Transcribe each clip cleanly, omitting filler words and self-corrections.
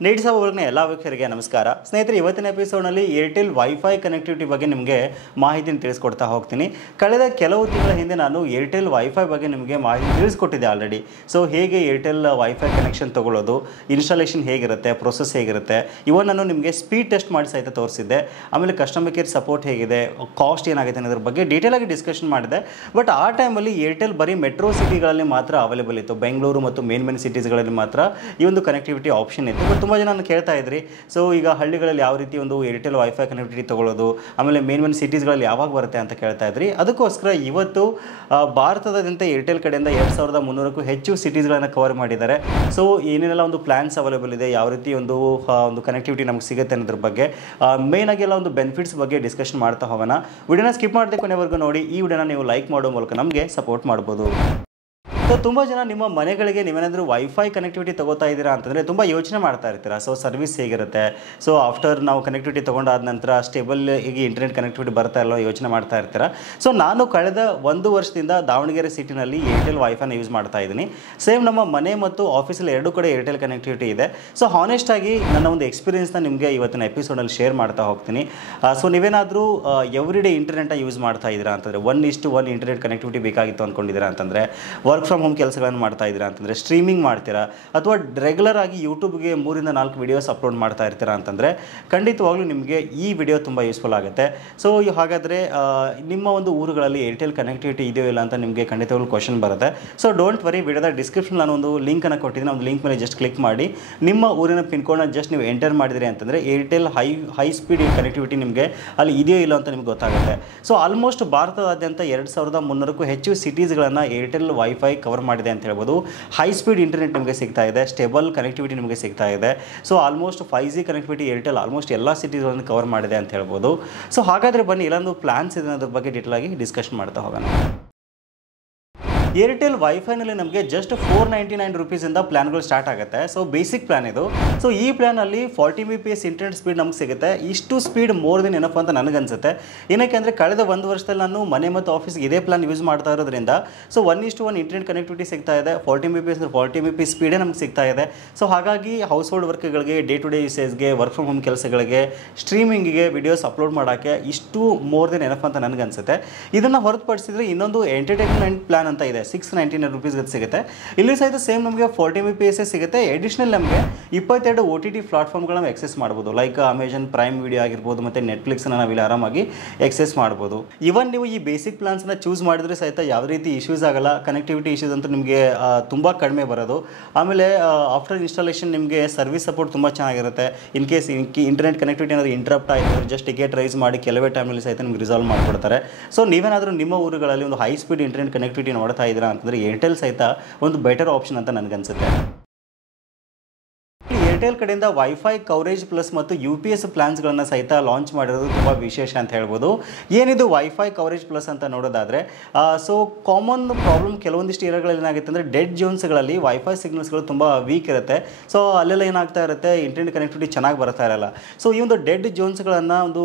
ನೀಡಿ ಸಾಬ್ ಎಲ್ಲ ವೀಕ್ಷಕರಿಗೆ ನಮಸ್ಕಾರ ಸ್ನೇಹಿತರೆ, ಇವತ್ತಿನ ಎಪಿಸೋಡ್ನಲ್ಲಿ ಏರ್ಟೆಲ್ ವೈಫೈ ಕನೆಕ್ಟಿವಿಟಿ ಬಗ್ಗೆ ನಿಮಗೆ ಮಾಹಿತಿಯನ್ನು ತಿಳಿಸ್ಕೊಡ್ತಾ ಹೋಗ್ತೀನಿ. ಕಳೆದ ಕೆಲವು ತಿಂಗಳ ಹಿಂದೆ ನಾನು ಏರ್ಟೆಲ್ ವೈಫೈ ಬಗ್ಗೆ ನಿಮಗೆ ಮಾಹಿತಿ ತಿಳಿಸ್ಕೊಟ್ಟಿದ್ದೆ ಆಲ್ರೆಡಿ. ಸೊ ಹೇಗೆ ಏರ್ಟೆಲ್ ವೈಫೈ ಕನೆಕ್ಷನ್ ತೊಗೊಳ್ಳೋದು, ಇನ್ಸ್ಟಾಲೇಷನ್ ಹೇಗಿರುತ್ತೆ, ಪ್ರೊಸೆಸ್ ಹೇಗಿರುತ್ತೆ, ಇವನ್ ನಾನು ನಿಮಗೆ ಸ್ಪೀಡ್ ಟೆಸ್ಟ್ ಮಾಡಿ ಸಹಿತ ತೋರಿಸಿದ್ದೆ. ಆಮೇಲೆ ಕಸ್ಟಮರ್ ಕೇರ್ ಸಪೋರ್ಟ್ ಹೇಗಿದೆ, ಕಾಸ್ಟ್ ಏನಾಗುತ್ತೆ ಅನ್ನೋದ್ರ ಬಗ್ಗೆ ಡೀಟೇಲ್ ಆಗಿ ಡಿಸ್ಕಷನ್ ಮಾಡಿದೆ. ಬಟ್ ಆ ಟೈಮಲ್ಲಿ ಏರ್ಟೆಲ್ ಬರೀ ಮೆಟ್ರೋ ಸಿಟಿಗಳಲ್ಲಿ ಮಾತ್ರ ಅವೈಲೇಬಲ್ ಇತ್ತು. ಬೆಂಗಳೂರು ಮತ್ತು ಮೇನ್ ಸಿಟೀಸ್ಗಳಲ್ಲಿ ಮಾತ್ರ ಈ ಒಂದು ಕನೆಕ್ಟಿವಿಟಿ ಆಪ್ಷನ್ ಇತ್ತು. ಬಟ್ ತುಂಬ ಜನ ನಾನು ಕೇಳ್ತಾ ಇದ್ರಿ, ಸೊ ಈಗ ಹಳ್ಳಿಗಳಲ್ಲಿ ಯಾವ ರೀತಿ ಒಂದು ಏರ್ಟೆಲ್ ವೈಫೈ ಕನೆಕ್ಟಿವಿಟಿ ತೊಗೊಳ್ಳೋದು, ಆಮೇಲೆ ಮೇನ್ ಸಿಟೀಸ್ಗಳಲ್ಲಿ ಯಾವಾಗ ಬರುತ್ತೆ ಅಂತ ಕೇಳ್ತಾ ಇದ್ರಿ. ಅದಕ್ಕೋಸ್ಕರ ಇವತ್ತು ಭಾರತದಾದ್ಯಂತ ಏರ್ಟೆಲ್ ಕಡೆಯಿಂದ 2300ಕ್ಕೂ ಹೆಚ್ಚು ಸಿಟೀಸ್ಗಳನ್ನು ಕವರ್ ಮಾಡಿದ್ದಾರೆ. ಸೊ ಏನೇನೆಲ್ಲ ಒಂದು ಪ್ಲಾನ್ಸ್ ಅವೈಲೇಬಲ್ ಇದೆ, ಯಾವ ರೀತಿ ಒಂದು ಕನೆಕ್ಟಿವಿಟಿ ನಮ್ಗೆ ಸಿಗುತ್ತೆ ಅನ್ನೋದ್ರ ಬಗ್ಗೆ, ಮೇನ್ ಆಗಿ ಎಲ್ಲ ಒಂದು ಬೆನಿಫಿಟ್ಸ್ ಬಗ್ಗೆ ಡಿಸ್ಕಷನ್ ಮಾಡ್ತಾ ಹೋಗೋಣ. ವಿಡಿಯೋನ ಸ್ಕಿಪ್ ಮಾಡದೆ ಕೊನೆವರೆಗೂ ನೋಡಿ. ಈ ವಿಡಿಯೋನ ನೀವು ಲೈಕ್ ಮಾಡೋ ಮೂಲಕ ನಮಗೆ ಸಪೋರ್ಟ್ ಮಾಡ್ಬೋದು. ಸೊ ತುಂಬ ಜನ ನಿಮ್ಮ ಮನೆಗಳಿಗೆ ನೀವೇನಾದರೂ ವೈಫೈ ಕನೆಕ್ಟಿವಿಟಿ ತೊಗೋತಾ ಇದ್ದೀರಾ ಅಂತಂದರೆ ತುಂಬ ಯೋಚನೆ ಮಾಡ್ತಾ ಇರ್ತೀರಾ. ಸೊ ಸರ್ವಿಸ್ ಹೇಗಿರುತ್ತೆ, ಸೊ ಆಫ್ಟರ್ ನಾವು ಕನೆಕ್ಟಿವಿಟಿ ತೊಗೊಂಡಾದ ನಂತರ ಸ್ಟೇಬಲ್ ಈಗ ಇಂಟರ್ನೆಟ್ ಕನೆಕ್ಟಿವಿಟಿ ಬರ್ತಾ ಇಲ್ಲೋ ಯೋಚನೆ ಮಾಡ್ತಾ ಇರ್ತೀರಾ. ಸೊ ನಾನು ಕಳೆದ 1 ವರ್ಷದಿಂದ ದಾವಣಗೆರೆ ಸಿಟಿನಲ್ಲಿ ಏರ್ಟೆಲ್ ವೈಫೈನ ಯೂಸ್ ಮಾಡ್ತಾ ಇದ್ದೀನಿ. ಸೇಮ್ ನಮ್ಮ ಮನೆ ಮತ್ತು ಆಫೀಸಲ್ಲಿ ಎರಡೂ ಕಡೆ ಏರ್ಟೆಲ್ ಕನೆಕ್ಟಿವಿಟಿ ಇದೆ. ಸೊ ಹಾನೆಸ್ಟಾಗಿ ನನ್ನ ಒಂದು ಎಕ್ಸ್ಪೀರಿಯನ್ಸ್ನ ನಿಮಗೆ ಇವತ್ತಿನ ಎಪಿಸೋಡಲ್ಲಿ ಶೇರ್ ಮಾಡ್ತಾ ಹೋಗ್ತೀನಿ. ಸೊ ನೀವೇನಾದರೂ ಎವ್ರಿ ಡೇ ಇಂಟರ್ನೆಟ್ನ ಯೂಸ್ ಮಾಡ್ತಾ ಇದ್ದೀರಾ ಅಂತಂದರೆ 1:1 ಇಂಟರ್ನೆಟ್ ಕನೆಕ್ಟಿವಿಟಿ ಬೇಕಾಗಿತ್ತು ಅಂದ್ಕೊಂಡಿದ್ದೀರಾ ಅಂತಂದರೆ, ವರ್ಕ್ ಫ್ರಮ್ ಹೋಮ್ ಕೆಲಸಗಳನ್ನು ಮಾಡ್ತಾ ಇದ್ದೀರಾ ಅಂತಂದರೆ, ಸ್ಟ್ರೀಮಿಂಗ್ ಮಾಡ್ತೀರಾ, ಅಥವಾ ರೆಗ್ಯುಲರ್ ಆಗಿ ಯೂಟ್ಯೂಬ್ಗೆ 3-4 ವೀಡಿಯೋಸ್ ಅಪ್ಲೋಡ್ ಮಾಡ್ತಾ ಇರ್ತೀರಾ ಅಂತಂದರೆ ಖಂಡಿತವಾಗ್ಲೂ ನಿಮಗೆ ಈ ವಿಡಿಯೋ ತುಂಬ ಯೂಸ್ಫುಲ್ ಆಗುತ್ತೆ. ಸೊ ಹಾಗಾದರೆ ನಿಮ್ಮ ಒಂದು ಊರುಗಳಲ್ಲಿ ಏರ್ಟೆಲ್ ಕನೆಕ್ಟಿವಿಟಿ ಇದೆಯೋ ಇಲ್ಲ ಅಂತ ನಿಮಗೆ ಖಂಡಿತವಾಗ್ಲೂ ಕ್ವಶನ್ ಬರುತ್ತೆ. ಸೊ ಡೋಂಟ್ ವರಿ, ವಿಡಿಯೋದ ಡಿಸ್ಕ್ರಿಪ್ಷನ್ ನಾನು ಒಂದು ಲಿಂಕನ್ನು ಕೊಟ್ಟಿದ್ದೀನಿ. ಒಂದು ಲಿಂಕ್ ಮೇಲೆ ಜಸ್ಟ್ ಕ್ಲಿಕ್ ಮಾಡಿ ನಿಮ್ಮ ಊರಿನ ಪಿನ್ ಕೋಡ್ನ ಜಸ್ಟ್ ನೀವು ಎಂಟರ್ ಮಾಡಿದ್ರಿ ಅಂತಂದರೆ ಏರ್ಟೆಲ್ ಹೈ ಸ್ಪೀಡ್ ಕನೆಕ್ಟಿವಿಟಿ ನಿಮಗೆ ಅಲ್ಲಿ ಇದೆಯೋ ಇಲ್ಲ ಅಂತ ನಿಮ್ಗೆ ಗೊತ್ತಾಗುತ್ತೆ. ಸೊ ಆಲ್ಮೋಸ್ಟ್ ಭಾರತದಾದ್ಯಂತ 2300ಕ್ಕೂ ಹೆಚ್ಚು ಸಿಟೀಸ್ಗಳನ್ನು ಏರ್ಟೆಲ್ ವೈಫೈ ಕವರ್ ಮಾಡಿದೆ ಅಂತ ಹೇಳ್ಬೋದು. ಹೈ ಸ್ಪೀಡ್ ಇಂಟರ್ನೆಟ್ ನಿಮಗೆ ಸಿಗ್ತಾ ಇದೆ, ಸ್ಟೇಬಲ್ ಕನೆಕ್ಟಿವಿಟಿ ನಿಮಗೆ ಸಿಗ್ತಾ ಇದೆ. So almost 5G connectivity Airtel almost ಎಲ್ಲ ಸಿಟೀಸ್ಗಳನ್ನು ಕವರ್ ಮಾಡಿದೆ ಅಂತ ಹೇಳ್ಬೋದು. ಸೊ ಹಾಗಾದರೆ ಬನ್ನಿ, ಇಲ್ಲೊಂದು ಪ್ಲಾನ್ಸ್ ಇದೆ ಅನ್ನೋದ್ರ ಬಗ್ಗೆ ಡೀಟೇಲ್ ಆಗಿ ಡಿಸ್ಕಷನ್ ಮಾಡ್ತಾ ಹೋಗೋಣ. ಏರ್ಟೆಲ್ ವೈಫೈನಲ್ಲಿ ನಮಗೆ ಜಸ್ಟ್ 499 ರುಪೀಸಿಂದ ಪ್ಲ್ಯಾನ್ಗಳು ಸ್ಟಾರ್ಟ್ ಆಗುತ್ತೆ. ಸೊ ಬೇಸಿಕ್ ಪ್ಲ್ಯಾನ್ ಇದು. ಸೊ ಈ ಪ್ಲ್ಯಾನಲ್ಲಿ 40 Mbps ಇಂಟರ್ನೆಟ್ ಸ್ಪೀಡ್ ನಮ್ಗೆ ಸಿಗುತ್ತೆ. ಇಷ್ಟು ಸ್ಪೀಡ್ ಮೋರ್ ದೆನ್ ಎನಫ್ ಅಂತ ನನಗನ್ಸುತ್ತೆ. ಏನಕ್ಕೆ ಅಂದರೆ ಕಳೆದ 1 ವರ್ಷದಲ್ಲಿ ನಾನು ಮನೆ ಮತ್ತು ಆಫೀಸ್ಗೆ ಇದೇ ಪ್ಲಾನ್ ಯೂಸ್ ಮಾಡ್ತಾ ಇರೋದ್ರಿಂದ ಸೊ 1:1 ಇಂಟರ್ನೆಟ್ ಕನೆಕ್ಟಿವಿಟಿ ಸಿಗ್ತಾ ಇದೆ. 40 Mbps 40 Mbps ಸ್ಪೀಡೇ ನಮ್ಗೆ ಸಿಗ್ತಾ ಇದೆ. ಸೊ ಹಾಗಾಗಿ ಹೌಸ್ ಹೋಲ್ಡ್ ವರ್ಕ್ಗಳಿಗೆ, ಡೇ ಟು ಡೇ ಯೂಸೇಜ್ಗೆ, ವರ್ಕ್ ಫ್ರಮ್ ಹೋಮ್ ಕೆಲಸಗಳಿಗೆ, ಸ್ಟ್ರೀಮಿಂಗಿಗೆ, ವಿಡಿಯೋಸ್ ಅಪ್ಲೋಡ್ ಮಾಡೋಕ್ಕೆ ಇಷ್ಟು ಮೋರ್ ದೆನ್ ಎನಫ್ ಅಂತ ನನಗನ್ಸುತ್ತೆ. ಇದನ್ನು ಹೊರತುಪಡಿಸಿದ್ರೆ ಇನ್ನೊಂದು ಎಂಟರ್ಟೈನ್ಮೆಂಟ್ ಪ್ಲಾನ್ ಅಂತ ಇದೆ, 699 ರುಪೀಸ್ಗೆ ಸಿಗುತ್ತೆ. ಇಲ್ಲಿ ಸಹಿತ ಸೇಮ್ ನಮಗೆ 40 Mbps ಸಿಗುತ್ತೆ. ಎಡಿಷನಲ್ ನಮಗೆ 22 OTT ಪ್ಲಾಟ್ಫಾರ್ಮ್ಗಳನ್ನ ಎಕ್ಸೆಸ್ ಮಾಡ್ಬೋದು. ಲೈಕ್ ಅಮೆಜಾನ್ ಪ್ರೈಮ್ ವಿಡಿಯೋ ಆಗಿರ್ಬೋದು, ಮತ್ತು ನೆಟ್ಫ್ಲಿಕ್ಸ್ನ ನಾವಿಲ್ಲಿ ಆರಾಮಾಗಿ ಎಕ್ಸೆಸ್ ಮಾಡ್ಬೋದು. ಇವನ್ ನೀವು ಈ ಬೇಸಿಕ್ ಪ್ಲಾನ್ಸ್ನ ಚೂಸ್ ಮಾಡಿದ್ರೆ ಸಹಿತ ಯಾವುದೇ ರೀತಿ ಇಶ್ಯೂಸ್ ಆಗಲ್ಲ. ಕನೆಕ್ಟಿವಿಟಿ ಇಶ್ಯೂಸ್ ಅಂತೂ ನಿಮಗೆ ತುಂಬ ಕಡಿಮೆ ಬರೋದು. ಆಮೇಲೆ ಆಫ್ಟರ್ ಇನ್ಸ್ಟಾಲೇಷನ್ ನಿಮಗೆ ಸರ್ವಿಸ್ ಸಪೋರ್ಟ್ ತುಂಬ ಚೆನ್ನಾಗಿರುತ್ತೆ. ಇನ್ ಕೇಸ್ ಇಂಟರ್ನೆಟ್ ಕನೆಕ್ಟಿವಿಟಿ ಏನಾದರೂ ಇಂಟ್ರಪ್ಟ್ ಆಯಿತು, ಜಸ್ಟ್ ಟಿಕೆಟ್ ರೈಸ್ ಮಾಡಿ ಕೆಲವೇ ಟೈಮಲ್ಲಿ ಸಹಿತ ನಿಮ್ಗೆ ರಿಸಾಲ್ವ್ ಮಾಡಿಕೊಡ್ತಾರೆ. ಸೊ ನೀವೇನಾದರೂ ನಿಮ್ಮ ಊರುಗಳಲ್ಲಿ ಒಂದು ಹೈ ಸ್ಪೀಡ್ ಇಂಟರ್ನೆಟ್ ಕನೆಕ್ಟಿವಿಟಿ ನೋಡ್ತಾ ಇದ್ದೀರಾ ಅಂತಂದರೆ ಏರ್ಟೆಲ್ ಸಹಿತ ಒಂದು ಬೆಟರ್ ಆಪ್ಷನ್ ಅಂತ ನನಗನ್ಸುತ್ತೆ. ಏರ್ಟೆಲ್ ಕಡೆಯಿಂದ ವೈಫೈ ಕವರೇಜ್ ಪ್ಲಸ್ ಮತ್ತು UPS ಪ್ಲಾನ್ಸ್ಗಳನ್ನು ಸಹಿತ ಲಾಂಚ್ ಮಾಡಿರೋದು ತುಂಬ ವಿಶೇಷ ಅಂತ ಹೇಳ್ಬೋದು. ಏನಿದು ವೈಫೈ ಕವರೇಜ್ ಪ್ಲಸ್ ಅಂತ ನೋಡೋದಾದರೆ, ಸೊ ಕಾಮನ್ ಪ್ರಾಬ್ಲಮ್ ಕೆಲವೊಂದಿಷ್ಟು ಏರಿಯಾಗಳಲ್ಲಿ ಏನಾಗುತ್ತೆ ಅಂದರೆ ಡೆಡ್ ಜೋನ್ಸ್ಗಳಲ್ಲಿ ವೈಫೈ ಸಿಗ್ನಲ್ಸ್ಗಳು ತುಂಬ ವೀಕ್ ಇರುತ್ತೆ. ಸೊ ಅಲ್ಲೆಲ್ಲ ಏನಾಗ್ತಾ ಇರುತ್ತೆ, ಇಂಟರ್ನೆಟ್ ಕನೆಕ್ಟಿವಿಟಿ ಚೆನ್ನಾಗಿ ಬರ್ತಾ ಇರಲ್ಲ. ಸೊ ಈ ಒಂದು ಡೆಡ್ ಜೋನ್ಸ್ಗಳನ್ನು ಒಂದು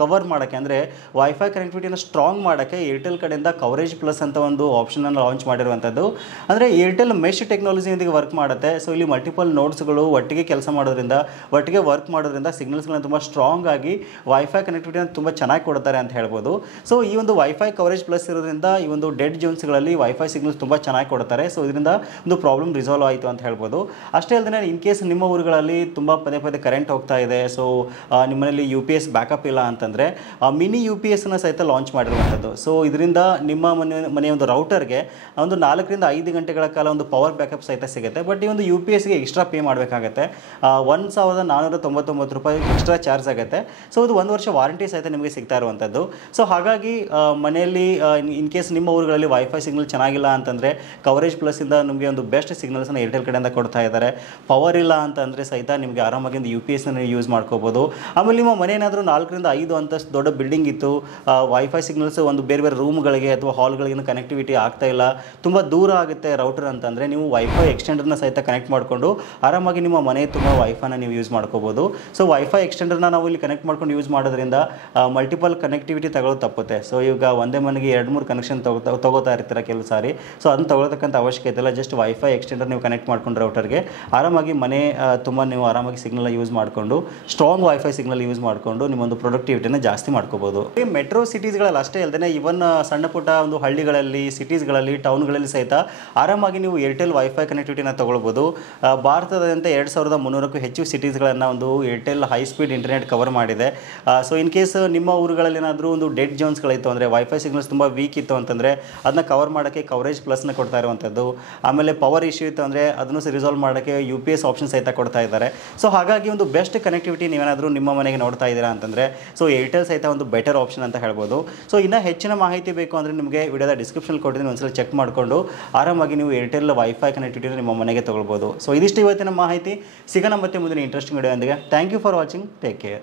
ಕವರ್ ಮಾಡೋಕ್ಕೆ, ಅಂದರೆ ವೈಫೈ ಕನೆಕ್ಟಿವಿಟಿನ ಸ್ಟ್ರಾಂಗ್ ಮಾಡೋಕ್ಕೆ ಏರ್ಟೆಲ್ ಕಡೆಯಿಂದ ಕವರೇಜ್ ಪ್ಲಸ್ ಅಂತ ಒಂದು ಆಪ್ಷನನ್ನು ಲಾಂಚ್ ಮಾಡಿರುವಂಥದ್ದು. ಅಂದರೆ ಏರ್ಟೆಲ್ ಮೆಶ್ ಟೆಕ್ನಾಲಜಿಯೊಂದಿಗೆ ವರ್ಕ್ ಮಾಡುತ್ತೆ. ಸೊ ಇಲ್ಲಿ ಮಲ್ಟಿಪಲ್ ನೋಡ್ಸ್ಗಳು ಒಟ್ಟಿಗೆ ಕೆಲಸ ಮಾಡೋದ್ರಿಂದ, ಒಟ್ಟಿಗೆ ವರ್ಕ್ ಮಾಡೋದ್ರಿಂದ ಸಿಗ್ನಲ್ಸ್ಗಳನ್ನ ತುಂಬ ಸ್ಟ್ರಾಂಗ್ ಆಗಿ ವೈಫೈ ಕನೆಕ್ಟಿವಿಟಿನ ತುಂಬ ಚೆನ್ನಾಗಿ ಕೊಡ್ತಾರೆ ಅಂತ ಹೇಳ್ಬೋದು. ಸೊ ಈ ಒಂದು ವೈಫೈ ಕವರೇಜ್ ಪ್ಲಸ್ ಇರೋದ್ರಿಂದ ಈ ಒಂದು ಡೆಡ್ ಜೋನ್ಸ್ಗಳಲ್ಲಿ ವೈಫೈ ಸಿಗ್ನಲ್ಸ್ ತುಂಬ ಚೆನ್ನಾಗಿ ಕೊಡ್ತಾರೆ. ಸೊ ಇದರಿಂದ ಒಂದು ಪ್ರಾಬ್ಲಮ್ ರಿಸಾಲ್ವ್ ಆಯಿತು ಅಂತ ಹೇಳ್ಬೋದು. ಅಷ್ಟೇ ಅಲ್ಲದೆ ಇನ್ ಕೇಸ್ ನಿಮ್ಮ ಊರುಗಳಲ್ಲಿ ತುಂಬ ಪದೇ ಕರೆಂಟ್ ಹೋಗ್ತಾ ಇದೆ, ಸೊ ನಿಮ್ಮನೇಲಿ UPS ಬ್ಯಾಕಪ್ ಇಲ್ಲ ಅಂತಂದರೆ ಮಿನಿ UPSನ ಸಹಿತ ಲಾಂಚ್ ಮಾಡಿರುವಂಥದ್ದು. ಸೊ ಇದರಿಂದ ನಿಮ್ಮ ಮನೆಯ ಒಂದು ರೌಟರ್ಗೆ ಒಂದು 4ರಿಂದ 5 ಗಂಟೆಗಳ ಕಾಲ ಒಂದು ಪವರ್ ಬ್ಯಾಕಪ್ ಸಹಿತ ಸಿಗುತ್ತೆ. ಬಟ್ ಈ ಒಂದು UPSಗೆ ಎಕ್ಸ್ಟ್ರಾ ಪೇ ಮಾಡಬೇಕಾಗತ್ತೆ. 1499 ರೂಪಾಯಿ ಎಕ್ಸ್ಟ್ರಾ ಚಾರ್ಜ್ ಆಗುತ್ತೆ. ಸೊ ಇದು 1 ವರ್ಷ ವಾರಂಟಿ ಸಹಿತ ನಿಮಗೆ ಸಿಗ್ತಾ ಇರುವಂಥದ್ದು. ಸೊ ಹಾಗಾಗಿ ಮನೆಯಲ್ಲಿ ಇನ್ ಕೇಸ್ ನಿಮ್ಮ ಊರುಗಳಲ್ಲಿ ವೈಫೈ ಸಿಗ್ನಲ್ ಚೆನ್ನಾಗಿಲ್ಲ ಅಂತಂದರೆ ಕವರೇಜ್ ಪ್ಲಸ್ಸಿಂದ ನಿಮಗೆ ಒಂದು ಬೆಸ್ಟ್ ಸಿಗ್ನಲ್ಸನ್ನು ಏರ್ಟೆಲ್ ಕಡೆಯಿಂದ ಕೊಡ್ತಾ ಇದ್ದಾರೆ. ಪವರ್ ಇಲ್ಲ ಅಂತಂದರೆ ಸಹಿತ ನಿಮಗೆ ಆರಾಮಾಗಿ ಒಂದು UPSನ ಯೂಸ್ ಮಾಡ್ಕೋಬೋದು. ಆಮೇಲೆ ನಿಮ್ಮ ಮನೆ ಏನಾದರೂ 4ರಿಂದ 5 ಅಂತಷ್ಟು ದೊಡ್ಡ ಬಿಲ್ಡಿಂಗ್ ಇತ್ತು, ವೈಫೈ ಸಿಗ್ನಲ್ಸ್ ಒಂದು ಬೇರೆ ರೂಮ್ಗಳಿಗೆ ಅಥವಾ ಹಾಲ್ಗಳಿಗೆ ಕನೆಕ್ಟಿವಿಟಿ ಆಗ್ತಾ ಇಲ್ಲ, ತುಂಬ ದೂರ ಆಗುತ್ತೆ ರೌಟರ್ ಅಂತಂದರೆ ನೀವು ವೈಫೈ ಎಕ್ಸ್ಟೆಂಡರ್ನ ಸಹಿತ ಕನೆಕ್ಟ್ ಮಾಡಿಕೊಂಡು ಆರಾಮಾಗಿ ನಿಮ್ಮ ಮನೆ ತುಂಬ ವೈಫೈನ ನೀವು ಯೂಸ್ ಮಾಡ್ಕೋಬೋದು. ಸೊ ವೈಫೈ ಎಕ್ಸ್ಟೆಂಡರ್ನ ನಾವು ಇಲ್ಲಿ ಕನೆಕ್ಟ್ ಮಾಡ್ಕೊಂಡು ಯೂಸ್ ಮಾಡೋದ್ರಿಂದ ಮಲ್ಟಿಪಲ್ ಕನೆಕ್ಟಿವಿಟಿ ತಗೊಳ್ಳೋದು ತಪ್ಪುತ್ತೆ. ಸೊ ಈಗ ಒಂದೇ ಮನೆಗೆ 2-3 ಕನೆಕ್ಷನ್ ತಗೋತಾ ಇರ್ತಾರೆ ಕೆಲವು ಸಾರಿ. ಸೊ ಅದನ್ನು ತಗೊಳ್ತಕ್ಕಂಥ ಅವಶ್ಯಕತೆ ಇಲ್ಲ. ಜಸ್ಟ್ ವೈಫೈ ಎಕ್ಸ್ಟೆಂಡರ್ ನೀವು ಕನೆಕ್ಟ್ ಮಾಡ್ಕೊಂಡು ರೌಟರ್ಗೆ ಆರಾಮಾಗಿ ಮನೆ ತುಂಬ ನೀವು ಆರಾಮಾಗಿ ಸಿಗ್ನಲ್ ಯೂಸ್ ಮಾಡಿಕೊಂಡು ಸ್ಟ್ರಾಂಗ್ ವೈಫೈ ಸಿಗ್ನಲ್ ಯೂಸ್ ಮಾಡಿಕೊಂಡು ನಿಮ್ಮೊಂದು ಪ್ರೊಡಕ್ಟಿವಿಟಿನ ಜಾಸ್ತಿ ಮಾಡ್ಕೋಬೋದು. ಈ ಮೆಟ್ರೋ ಸಿಟೀಸ್ಗಳಲ್ಲಿ ಅಷ್ಟೇ ಅಲ್ಲದೆ ಇವನ್ ಸಣ್ಣ ಪುಟ್ಟ ಒಂದು ಹಳ್ಳಿಗಳಲ್ಲಿ, ಸಿಟೀಸ್ಗಳಲ್ಲಿ, ಟೌನ್ಗಳಲ್ಲಿ ಸಹಿತ ಆರಾಮಾಗಿ ನೀವು ಏರ್ಟೆಲ್ ವೈಫೈ ಕನೆಕ್ಟಿವಿಟಿನ ತೊಗೊಳ್ಬೋದು. ಭಾರತದಾದ್ಯಂತ 2300ಕ್ಕೂ ಹೆಚ್ಚು ಸಿಟೀಸ್ಗಳನ್ನು ಒಂದು Airtel high speed internet cover ಮಾಡಿದೆ. ಸೊ ಇನ್ ಕೇಸ್ ನಿಮ್ಮ ಊರುಗಳಲ್ಲಿ ಏನಾದರೂ ಒಂದು ಡೆಡ್ ಜೋನ್ಸ್ಗಳಿತ್ತು ಅಂದರೆ ವೈಫೈ ಸಿಗ್ನಲ್ಸ್ ತುಂಬ ವೀಕ್ ಇತ್ತು ಅಂತಂದರೆ ಅದನ್ನ ಕವರ್ ಮಾಡೋಕ್ಕೆ ಕವರೇಜ್ ಪ್ಲಸ್ನ ಕೊಡ್ತಾ ಇರುವಂಥದ್ದು. ಆಮೇಲೆ ಪವರ್ ಇಶ್ಯೂ ಇತ್ತು ಅಂದರೆ ಅದನ್ನು ರಿಸಾಲ್ವ್ ಮಾಡೋಕ್ಕೆ UPS ಆಪ್ಷನ್ ಸಹಿತ ಕೊಡ್ತಾ ಇದ್ದಾರೆ. ಸೊ ಹಾಗಾಗಿ ಒಂದು ಬೆಸ್ಟ್ ಕನೆಕ್ಟಿವಿಟಿ ನೀವೇನಾದರೂ ನಿಮ್ಮ ಮನೆಗೆ ನೋಡ್ತಾ ಇದ್ದೀರಾ ಅಂತಂದರೆ ಸೊ ಏರ್ಟೆಲ್ ಸಹಿತ ಒಂದು ಬೆಟರ್ ಆಪ್ಷನ್ ಅಂತ ಹೇಳ್ಬೋದು. ಸೊ ಇನ್ನೂ ಹೆಚ್ಚಿನ ಮಾಹಿತಿ ಬೇಕು ಅಂದರೆ ನಿಮಗೆ ವಿಡಿಯೋದ ಡಿಸ್ಕ್ರಿಪ್ಷನ್ ಕೊಟ್ಟಿದ್ದೀನಿ, ಒಂದ್ಸಲ ಚೆಕ್ ಮಾಡಿಕೊಂಡು ಆರಾಮಾಗಿ ನೀವು ಏರ್ಟೆಲ್ ವೈಫೈ ಕನೆಕ್ಟಿವಿಟಿ ನಿಮ್ಮ ಮನೆಗೆ ತೊಗೊಳ್ಬೋದು. ಸೊ ಇದಿಷ್ಟು ಇವತ್ತಿನ ಮಾಹಿತಿ. ಸಿಗೋಣ ಮತ್ತೆ ಮುಂದಿನ ಇಂಟ್ರೆಸ್ಟಿಂಗ್ ವಿಡಿಯೋ ಒಂದಿಗೆ. Thank you for watching. Take care.